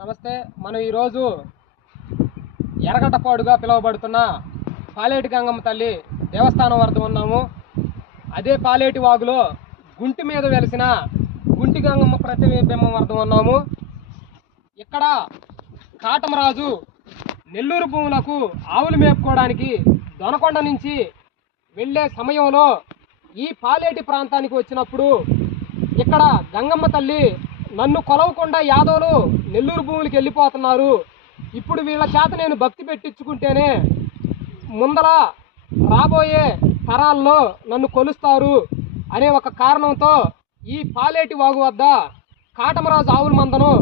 నమస్తే. మనం ఈరోజు ఎర్రగడ్డపాడుగా పిలువబడుతున్న పాలేటి గంగమ్మ తల్లి దేవస్థానం వద్ద ఉన్నాము. అదే పాలేటి వాగులో గుంటి మీద వెలిసిన గుంటి గంగమ్మ ప్రతిబింబం వద్ద ఉన్నాము. ఇక్కడ కాటమరాజు నెల్లూరు భూములకు ఆవులు మేపుకోవడానికి దొనకొండ నుంచి వెళ్ళే సమయంలో ఈ పాలేటి ప్రాంతానికి వచ్చినప్పుడు ఇక్కడ గంగమ్మ తల్లి నన్ను కొలవకుండా యాదవులు నెల్లూరు భూములకి వెళ్ళిపోతున్నారు, ఇప్పుడు వీళ్ళ చేత నేను భక్తి పెట్టించుకుంటేనే ముందల రాబోయే తరాల్లో నన్ను కొలుస్తారు అనే ఒక కారణంతో ఈ పాలేటి వాగు వద్ద కాటమరాజు ఆవుల మందను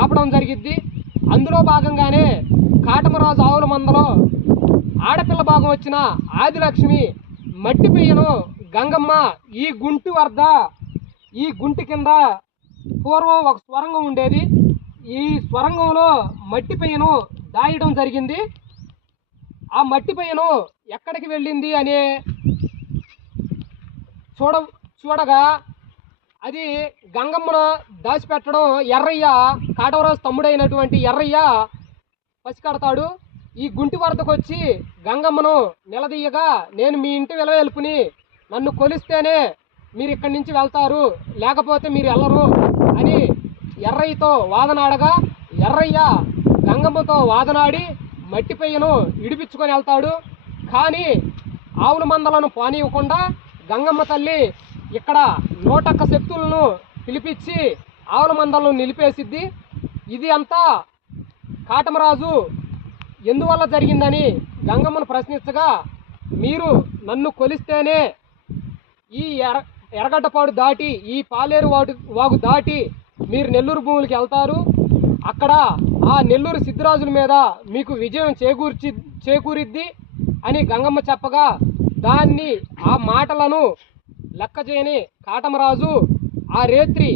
ఆపడం జరిగిద్ది. అందులో భాగంగానే కాటమరాజు ఆవుల మందలో ఆడపిల్ల భాగం వచ్చిన ఆదిలక్ష్మి మట్టి పెయ్యను గంగమ్మ ఈ గుంటి వద్ద ఈ గుంటి కింద పూర్వం ఒక స్వరంగం ఉండేది. ఈ స్వరంగంలో మట్టి పెయ్యను దాయడం జరిగింది. ఆ మట్టి పెయ్యను ఎక్కడికి వెళ్ళింది అనే చూడగా అది గంగమ్మను దాచిపెట్టడం ఎర్రయ్య, కాటమరాజు తమ్ముడైనటువంటి ఎర్రయ్య పసికడతాడు. ఈ గుంటి వరదకు వచ్చి గంగమ్మను నిలదీయగా, నేను మీ ఇంటి వెలుపుని నన్ను కొలిస్తేనే మీరు ఇక్కడి నుంచి వెళ్తారు, లేకపోతే మీరు వెళ్ళరు అని ఎర్రయ్యతో వాదనాడగా, ఎర్రయ్య గంగమ్మతో వాదనాడి మట్టి పెయ్యను ఇడిపించుకొని వెళ్తాడు. కానీ ఆవుల మందలను పోనీయకుండా గంగమ్మ తల్లి ఇక్కడ 101 శక్తులను పిలిపించి ఆవుల మందలను నిలిపేసిద్ది. ఇది అంతా కాటమరాజు ఎందువల్ల జరిగిందని గంగమ్మను ప్రశ్నించగా, మీరు నన్ను కొలిస్తేనే ఈ ఎర్రగడ్డపాడు దాటి ఈ పాలేరు వాగు దాటి మీరు నెల్లూరు భూములకి వెళ్తారు, అక్కడ ఆ నెల్లూరు సిద్ధిరాజుల మీద మీకు విజయం చేకూరిద్ది అని గంగమ్మ చెప్పగా, దాన్ని ఆ మాటలను లెక్క చేయని కాటమరాజు ఆ రేత్రి